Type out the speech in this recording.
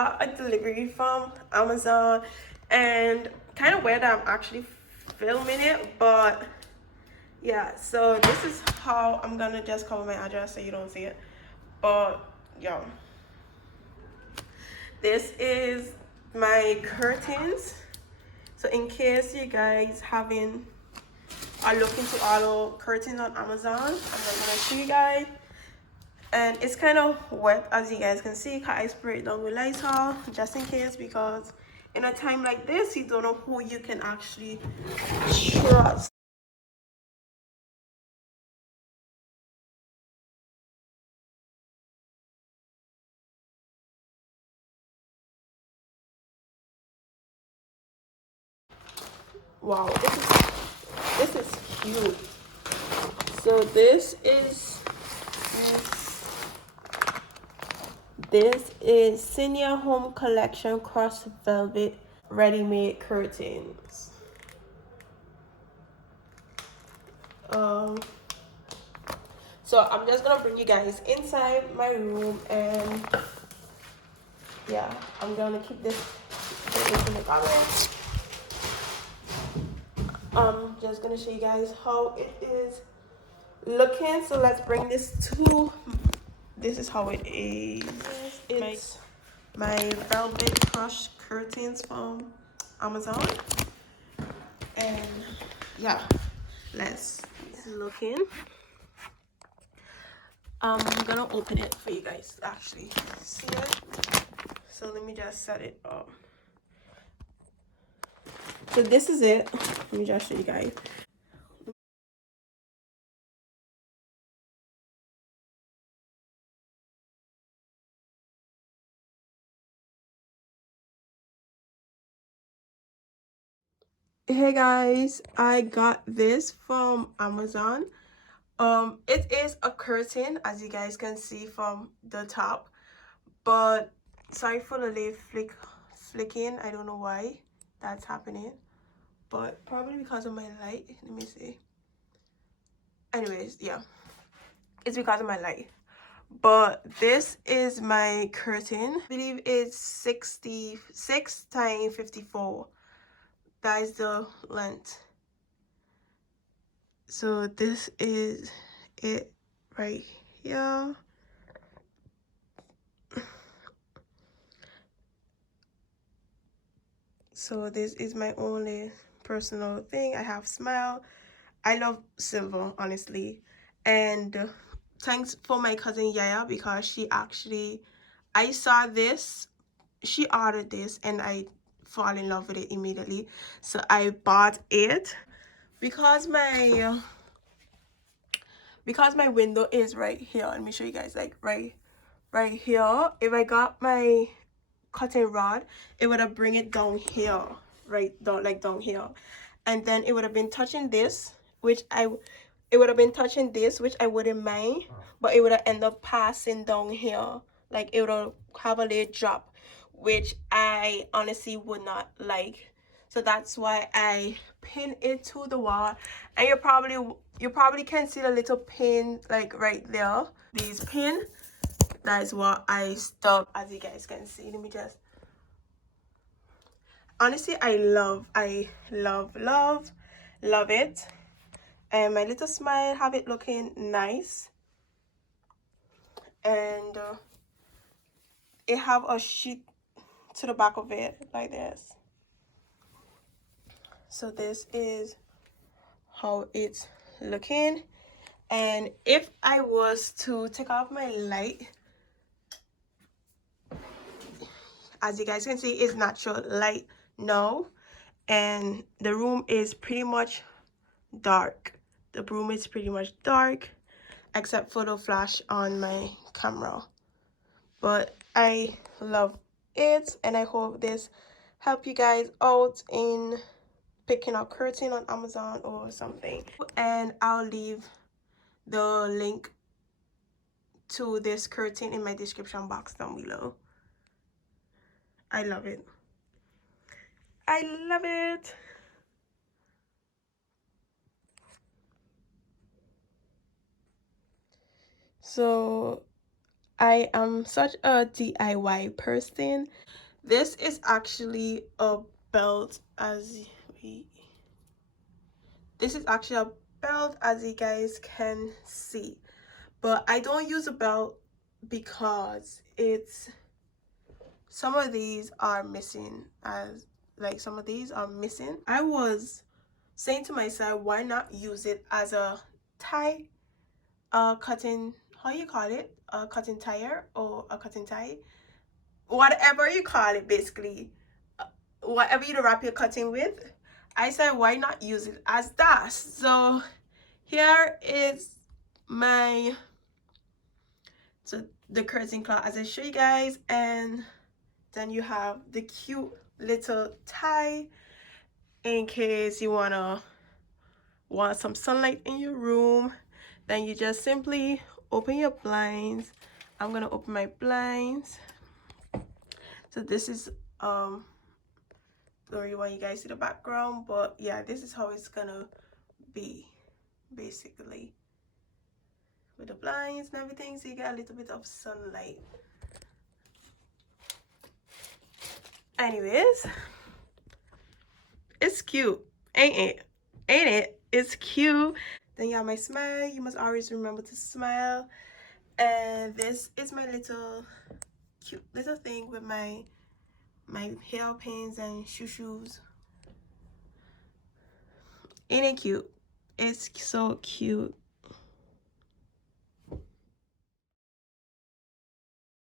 got a delivery from Amazon, and kind of weird that I'm actually filming it, but yeah. So this is how I'm gonna just cover my address so you don't see it. But yeah, this is my curtains. So in case you guys are looking to order curtains on Amazon, I'm gonna show you guys. And it's kind of wet, as you guys can see, because I spray it down with Lysol just in case, because in a time like this you don't know who you can actually trust. Wow, this is cute. So this is Senior Home Collection Cross Velvet Ready-Made Curtains. So I'm just gonna bring you guys inside my room, and yeah, I'm gonna keep this in the comments. Just gonna show you guys how it is looking. So let's bring this to, this is how it is. It's my velvet crush curtains from Amazon, and yeah, let's look in. I'm gonna open it for you guys to actually see it. So let me just set it up. So this is it. Let me just show you guys. Hey guys, I got this from Amazon. It is a curtain, as you guys can see from the top, but sorry for the late flicking. I don't know why that's happening, but probably because of my light. Let me see. Anyways, yeah, it's because of my light. But this is my curtain. I believe it's 66 times 54. That is the length. So this is it right here. So this is my only personal thing. I have Smile. I love silver, honestly. And thanks for my cousin Yaya, because I saw this, she ordered this, and I fall in love with it immediately. So I bought it because my window is right here. Let me show you guys, like right here. If I got my cutting rod, it would have bring it down here, right down, like down here, and then it would have been touching this, it would have been touching this, which I wouldn't mind, but it would have ended up passing down here, like it would have a little drop, which I honestly would not like. So that's why I pin it to the wall, and you probably can see the little pin like right there. These pin, that is what I stuck, as you guys can see. Let me just, honestly, I love it. And my little Smile have it looking nice, and it have a sheet to the back of it like this. So this is how it's looking. And if I was to take off my light, as you guys can see, it's natural light now, and the room is pretty much dark. The room is pretty much dark except for the flash on my camera. But I love it, and I hope this help you guys out in picking up curtain on Amazon or something. And I'll leave the link to this curtain in my description box down below. I love it. I love it. So I am such a DIY person. This is actually a belt, as we this is actually a belt, as you guys can see, but I don't use a belt because it's some of these are missing, as like some of these are missing. I was saying to myself, why not use it as a tie, cutting, how you call it, a cutting tire or a cutting tie, whatever you call it, basically, whatever you wrap your cutting with. I said, why not use it as that? So here is my, so the curtain cloth as I show you guys, and then you have the cute little tie in case you want some sunlight in your room. Then you just simply open your blinds. I'm gonna open my blinds. So this is don't really want you guys to see the background, but yeah, this is how it's gonna be basically with the blinds and everything, so you get a little bit of sunlight. Anyways, it's cute, ain't it? Ain't it? It's cute. Then you have my smile. You must always remember to smile. And this is my little cute little thing with my hairpins and shoes. Ain't it cute? It's so cute.